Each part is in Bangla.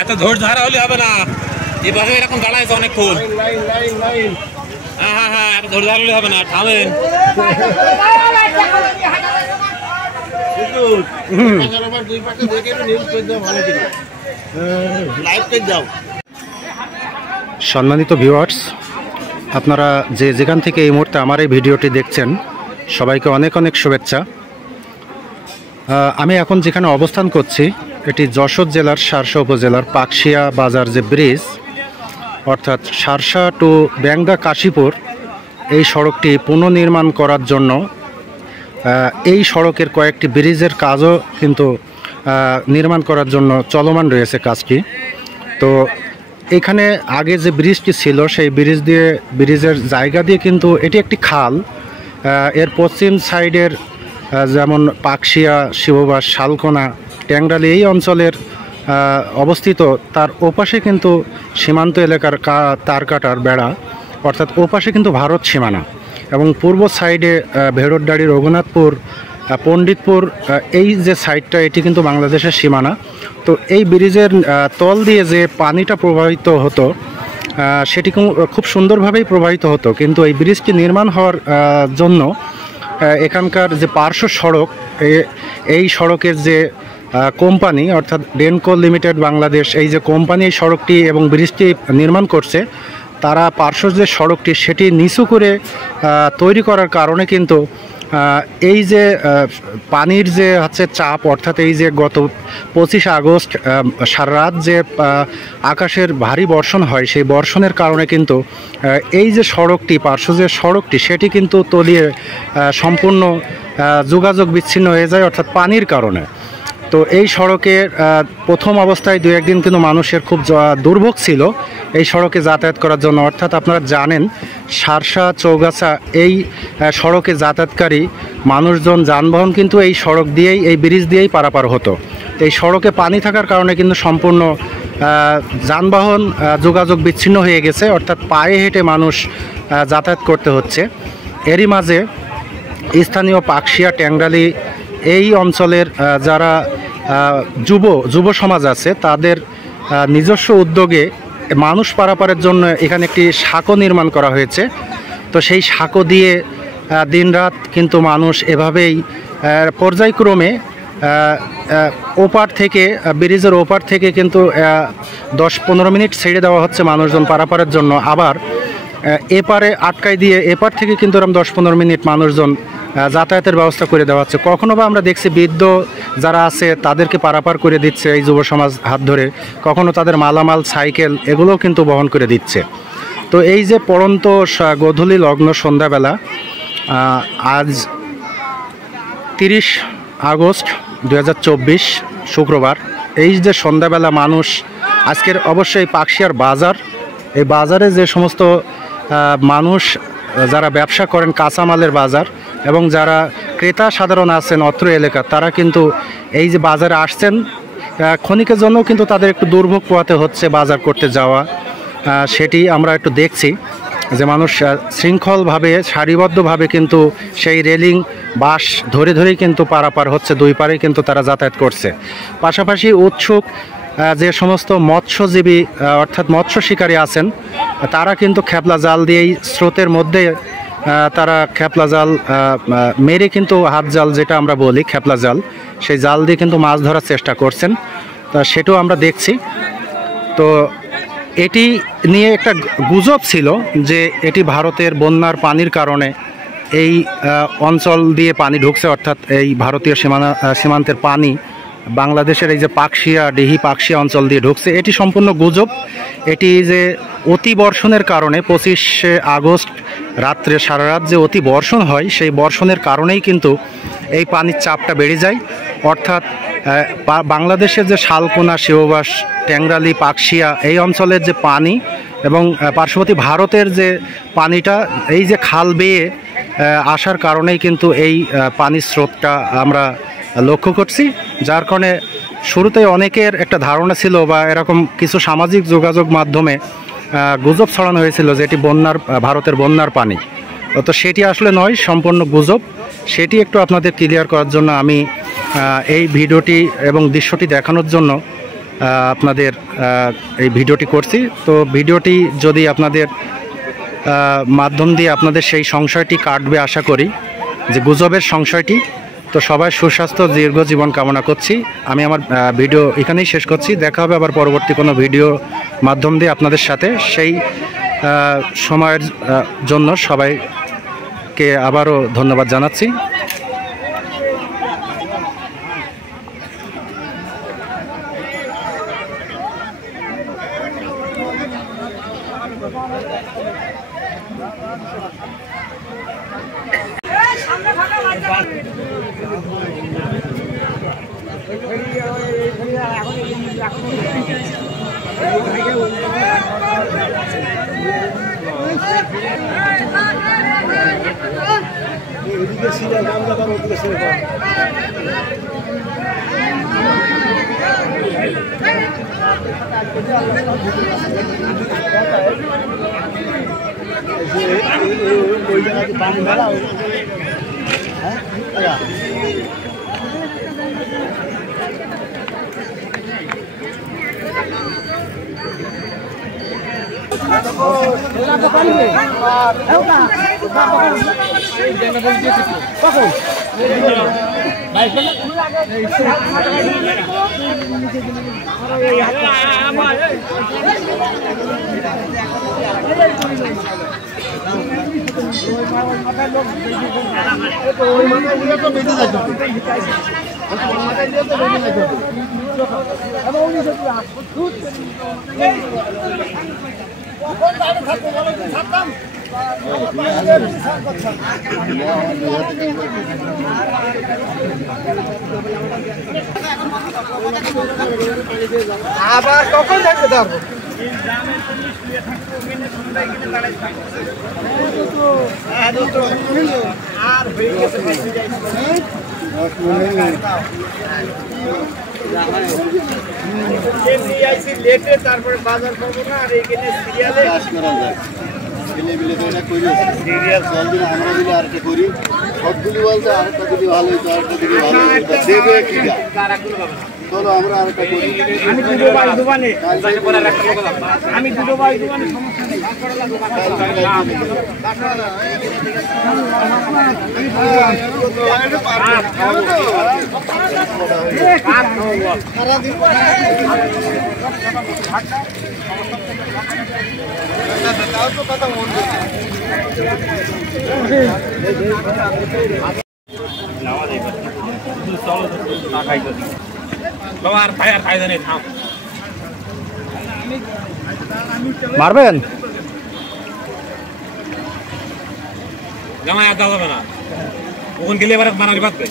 এত ধৈর্য ধারা হলে হবে না, এই পাশে এরকম দাঁড়াইছে অনেকক্ষণ। হ্যাঁ হ্যাঁ হ্যাঁ, এত ধৈর্য ধারা হলে হবে না, থামেন। সম্মানিত ভিউয়ার্স, আপনারা যে যেখান থেকে এই মুহূর্তে আমার এই ভিডিওটি দেখছেন, সবাইকে অনেক অনেক শুভেচ্ছা। আমি এখন যেখানে অবস্থান করছি এটি যশোর জেলার শার্শা উপজেলার পাকশিয়া বাজার যে ব্রিজ, অর্থাৎ শার্শা টু ব্যাংদা কাশীপুর, এই সড়কটি পুনর্নির্মাণ করার জন্য এই সড়কের কয়েকটি ব্রিজের কাজও কিন্তু নির্মাণ করার জন্য চলমান রয়েছে কাজটি। তো এখানে আগে যে ব্রিজটি ছিল সেই ব্রিজের জায়গা দিয়ে কিন্তু এটি একটি খাল। এর পশ্চিম সাইডের যেমন পাকশিয়া, শিববাস, শালকোনা, ট্যাংরালি এই অঞ্চলের অবস্থিত, তার ওপাশে কিন্তু সীমান্ত এলাকার তার কাটার বেড়া, অর্থাৎ ওপাশে কিন্তু ভারত সীমানা, এবং পূর্ব সাইডে ভেড়রডাড়ি, রঘুনাথপুর, পণ্ডিতপুর, এই যে সাইডটা এটি কিন্তু বাংলাদেশের সীমানা। তো এই ব্রিজের তল দিয়ে যে পানিটা প্রবাহিত হতো সেটি খুব সুন্দরভাবেই প্রবাহিত হতো, কিন্তু এই ব্রিজটি নির্মাণ হওয়ার জন্য এখানকার যে পার্শ্ব সড়ক, এই সড়কের যে কোম্পানি অর্থাৎ ডেনকো লিমিটেড বাংলাদেশ, এই যে কোম্পানি এই সড়কটি এবং ব্রিজটি নির্মাণ করছে, তারা পার্শ্ব যে সড়কটি সেটি নিচু করে তৈরি করার কারণে কিন্তু এই যে পানির যে হচ্ছে চাপ, অর্থাৎ এই যে গত 25 আগস্ট সারা রাত যে আকাশের ভারী বর্ষণ হয়, সেই বর্ষণের কারণে কিন্তু এই যে সড়কটি, পার্শ্ব যে সড়কটি, সেটি কিন্তু তলিয়ে সম্পূর্ণ যোগাযোগ বিচ্ছিন্ন হয়ে যায়, অর্থাৎ পানির কারণে। তো এই সড়কের প্রথম অবস্থায় 2-1 দিন কিন্তু মানুষের খুব দুর্ভোগ ছিল এই সড়কে যাতায়াত করার জন্য। অর্থাৎ আপনারা জানেন, শার্শা, চৌগাছা এই সড়কে যাতায়াতকারী মানুষজন, যানবাহন কিন্তু এই সড়ক দিয়েই, এই ব্রিজ দিয়েই পারাপার হতো। এই সড়কে পানি থাকার কারণে কিন্তু সম্পূর্ণ যানবাহন যোগাযোগ বিচ্ছিন্ন হয়ে গেছে, অর্থাৎ পায়ে হেঁটে মানুষ যাতায়াত করতে হচ্ছে। এরই মাঝে স্থানীয় পাকশিয়া, ট্যাংরালি এই অঞ্চলের যারা যুব সমাজ আছে, তাদের নিজস্ব উদ্যোগে মানুষ পারাপারের জন্য এখানে একটি সাঁকো নির্মাণ করা হয়েছে। তো সেই সাঁকো দিয়ে দিনরাত কিন্তু মানুষ এভাবেই পর্যায়ক্রমে ওপার থেকে, ব্রিজের ওপার থেকে কিন্তু 10-15 মিনিট ছেড়ে দেওয়া হচ্ছে মানুষজন পারাপারের জন্য, আবার এপারে আটকাই দিয়ে এপার থেকে কিন্তু এরকম 10-15 মিনিট মানুষজন যাতায়াতের ব্যবস্থা করে দেওয়া হচ্ছে। কখনো বা আমরা দেখছি বৃদ্ধ যারা আছে তাদেরকে পারাপার করে দিচ্ছে এই যুব সমাজ হাত ধরে, কখনো তাদের মালামাল, সাইকেল এগুলোও কিন্তু বহন করে দিচ্ছে। তো এই যে পড়ন্ত গোধূলি লগ্ন সন্ধ্যাবেলা, আজ 30 আগস্ট 2024 শুক্রবার, এই যে সন্ধ্যাবেলা মানুষ আজকের অবশ্যই পাকশিয়ার বাজার, এই বাজারে যে সমস্ত মানুষ যারা ব্যবসা করেন, কাঁচামালের বাজার, এবং যারা ক্রেতা সাধারণ আছেন অত্র এলাকা, তারা কিন্তু এই যে বাজারে আসছেন, ক্ষণিকের জন্য কিন্তু তাদের একটু দুর্ভোগ পোহাতে হচ্ছে বাজার করতে যাওয়া। সেটি আমরা একটু দেখছি যে মানুষ শৃঙ্খলভাবে, সারিবদ্ধভাবে কিন্তু সেই রেলিং, বাঁশ ধরে ধরেই কিন্তু পারাপার হচ্ছে, দুই পারে কিন্তু তারা যাতায়াত করছে। পাশাপাশি উৎসুক যে সমস্ত মৎস্যজীবী অর্থাৎ মৎস্য শিকারী আছেন, তারা কিন্তু খেপলা জাল দিয়েই স্রোতের মধ্যে তারা খেপলা জাল মেরে কিন্তু, হাত জাল যেটা আমরা বলি খেপলা জাল, সেই জাল দিয়ে কিন্তু মাছ ধরার চেষ্টা করছেন। তা সেটাও আমরা দেখছি। তো এটি নিয়ে একটা গুজব ছিল যে এটি ভারতের বন্যার পানির কারণে এই অঞ্চল দিয়ে পানি ঢুকছে, অর্থাৎ এই ভারতীয় সীমান্তের পানি বাংলাদেশের এই যে পাকশিয়া, ডিহি পাকশিয়া অঞ্চল দিয়ে ঢুকছে। এটি সম্পূর্ণ গুজব। এটি যে অতি বর্ষণের কারণে 25 আগস্ট রাত্রে সারা রাত যে অতি বর্ষণ হয়, সেই বর্ষণের কারণেই কিন্তু এই পানির চাপটা বেড়ে যায়। অর্থাৎ বাংলাদেশের যে শালকোনা, শিববাস, ট্যাংরালি, পাকশিয়া এই অঞ্চলের যে পানি এবং পার্শ্ববর্তী ভারতের যে পানিটা এই যে খাল বেয়ে আসার কারণেই কিন্তু এই পানির স্রোতটা আমরা লক্ষ্য করছি, যার কারণে শুরুতে অনেকের একটা ধারণা ছিল বা এরকম কিছু সামাজিক যোগাযোগ মাধ্যমে গুজব ছড়ানো হয়েছিল যে এটি ভারতের বন্যার পানি। তো সেটি আসলে নয়, সম্পূর্ণ গুজব। সেটি একটু আপনাদের ক্লিয়ার করার জন্য আমি এই ভিডিওটি এবং দৃশ্যটি দেখানোর জন্য আপনাদের এই ভিডিওটি করছি। তো ভিডিওটি যদি আপনাদের মাধ্যম দিয়ে আপনাদের সেই সংশয়টি কাটবে আশা করি, যে গুজবের সংশয়টি। তো সবাই সুস্বাস্থ্য দীর্ঘ জীবন কামনা করছি। আমি আমার ভিডিও এখানেই শেষ করছি। দেখা হবে আবার পরবর্তী কোনো ভিডিও মাধ্যম দিয়ে আপনাদের সাথে। সেই সময়ের জন্য সবাইকে আবারও ধন্যবাদ জানাচ্ছি। আবার কখন থাকতে পারবো? আর হয়ে গেছে লেটে, তারপরে বাজার পাবো না। আর এইখানে সিরিয়ালে কাজ করা যায়। ছেলে মিলে তো এটা করি, সিরিয়াল জলদি আমরা দিলে আর একটা করি। সবগুলি বলতে আরেকটা দিলে ভালো হইতো, আরেকটা দিলে ভালো হইতো, দেবে কি না। চলো আমরা আরেকটা করি। আমি দুটো ভাই দোকানে, আমি দুটো ভাই দোকানে, সমস্যা নেই। মারবেন জামাই আর যাওয়া যাবে না। ওখানে গেলে এবার মারামারি বাঁধবে,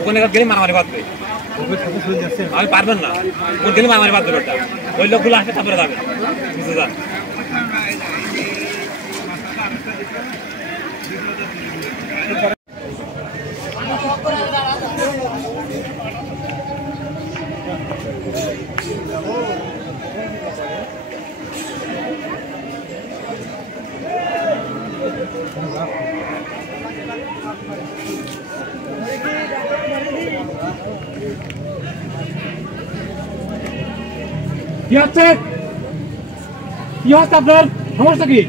ওখানে গেলে মারামারি বাঁধবে। আমি পারবেন না, ওখানে গেলে মারামারি বাঁধবে। ওটা ওই লোকগুলো আসে তারপরে যাবে, বুঝতে যান। কি হচ্ছে? কি হচ্ছে আপনার? সমস্যা কি?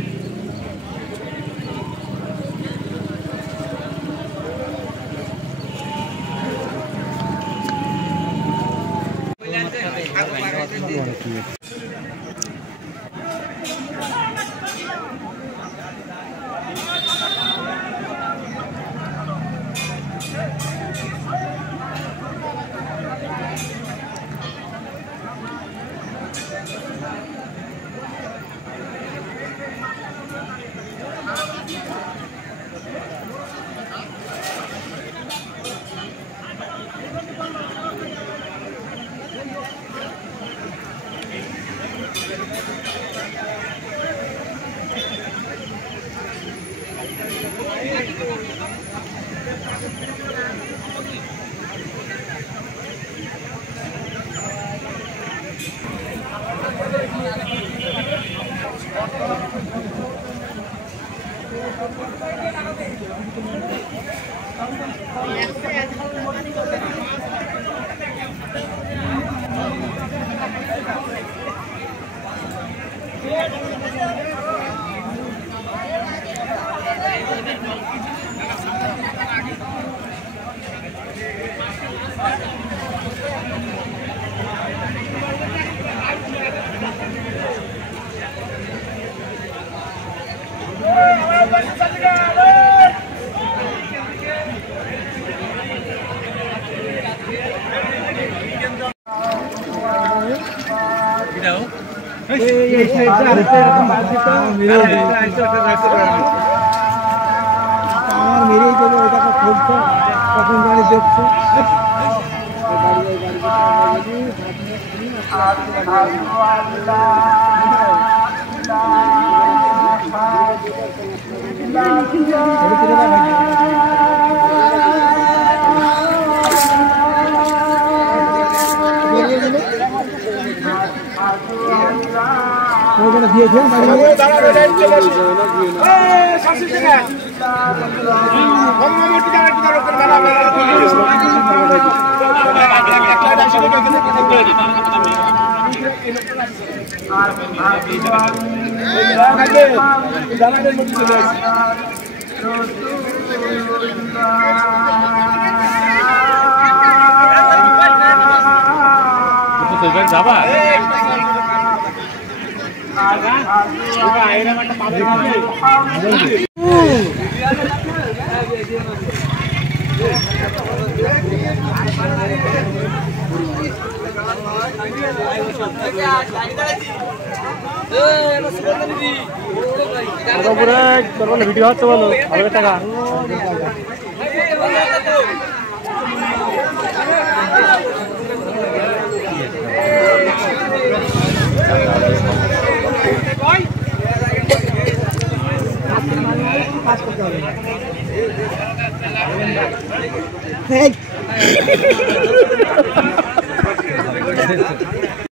যাবা ভিডিও হচ্ছে বলো টাকা